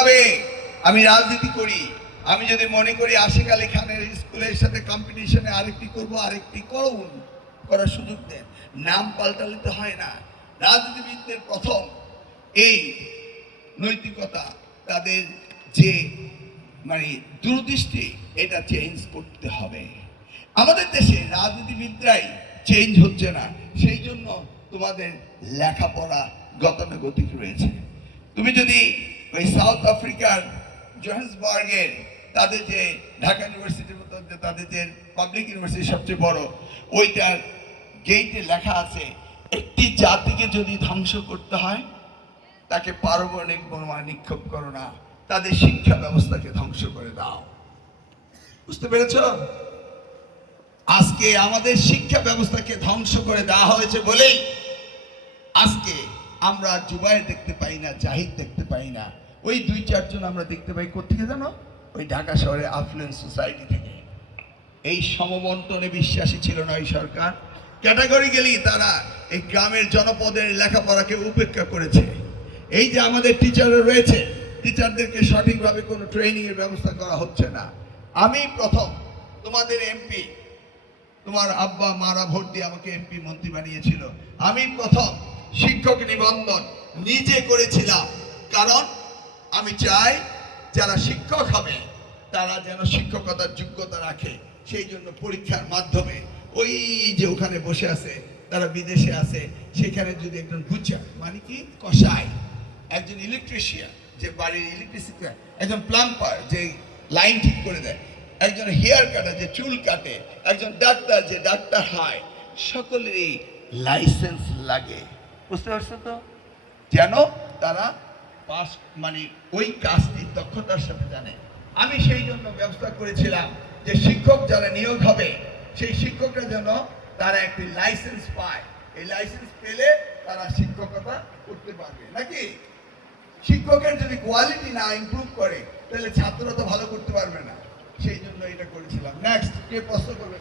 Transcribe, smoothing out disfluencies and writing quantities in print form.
ভাবে আমি রাজনীতি করি, আমি যদি মনে করি আশিক আলী খানের স্কুলের সাথে কম্পিটিশনে আরেকটি করব, আরেকটি করুন, করার সুযোগ দেন। নাম পাল্টালে তো হয় না। রাজনীতিবিদদের প্রথম এই নৈতিকতা, তাদের যে মানে দূরদৃষ্টি, এটা চেঞ্জ করতে হবে। আমাদের দেশে রাজনীতিবিদরাই চেঞ্জ হচ্ছে না, সেই জন্য তোমাদের লেখাপড়া গতানুগতিক রয়েছে। তুমি যদি ওই সাউথ আফ্রিকার জোহান্সবার্গের তাদের যে ঢাকা ইউনিভার্সিটির মতো তাদের যে পাবলিক ইউনিভার্সিটি সবচেয়ে বড়, ওইটার গেইটে লেখা আছে, একটি জাতিকে যদি ধ্বংস করতে হয় তাকে পারমাণবিক বোমা নিক্ষেপ করো না, তাদের শিক্ষা ব্যবস্থাকে ধ্বংস করে দাও। বুঝতে পেরেছ? আজকে আমাদের শিক্ষা ব্যবস্থাকে ধ্বংস করে দেওয়া হয়েছে বলেই আজকে আমরা জুবাইর দেখতে পাই না, জাহিদ দেখতে পাই না। ওই 2-4 জন আমরা দেখতে পাই কোথেকে জানো? ওই ঢাকা শহরে আফ্লুয়েন্স সোসাইটি থেকে। এই সমবন্টনে বিশ্বাসী ছিল না ওই সরকার। ক্যাটাগরিক্যালি তারা এই গ্রামের জনপদের লেখাপড়াকে উপেক্ষা করেছে। এই যে আমাদের টিচাররা রয়েছে, টিচারদেরকে সঠিকভাবে কোনো ট্রেনিং এর ব্যবস্থা করা হচ্ছে না। আমি প্রথম তোমাদের এমপি, তোমার আব্বা মারা ভোট দিয়ে আমাকে এমপি মন্ত্রী বানিয়েছিল, আমি প্রথম শিক্ষক নিবন্ধন নিজে করেছিলাম। কারণ আমি চাই যারা শিক্ষক হবে তারা যেন শিক্ষকতার যোগ্যতা রাখে। সেই জন্য পরীক্ষার মাধ্যমে ওই যে ওখানে বসে আছে, তারা বিদেশে আছে, সেখানে যদি একজন বুঝা মানে কি কষায়, একজন ইলেকট্রিশিয়ান যে বাড়ির ইলেকট্রিসিটি, একজন প্লাম্পার যে লাইন ঠিক করে দেয়, একজন হেয়ার কাটার যে চুল কাটে, একজন ডাক্তার যে ডাক্তার হয়, সকলেরই লাইসেন্স লাগে। বুঝতে পারছো তো? যেন তারা পাস মানে ওই কাজটি দক্ষতার সাথে জানে। আমি সেই জন্য ব্যবস্থা করেছিলাম যে শিক্ষক যারা নিয়োগ হবে সেই শিক্ষকরা যেন তারা একটি লাইসেন্স পায়। এই লাইসেন্স পেলে তারা শিক্ষকতা করতে পারবে। নাকি শিক্ষকের যদি কোয়ালিটি না ইমপ্রুভ করে তাহলে ছাত্ররা তো ভালো করতে পারবে না। সেই জন্য এটা করেছিলাম। নেক্সট কে প্রশ্ন করবে?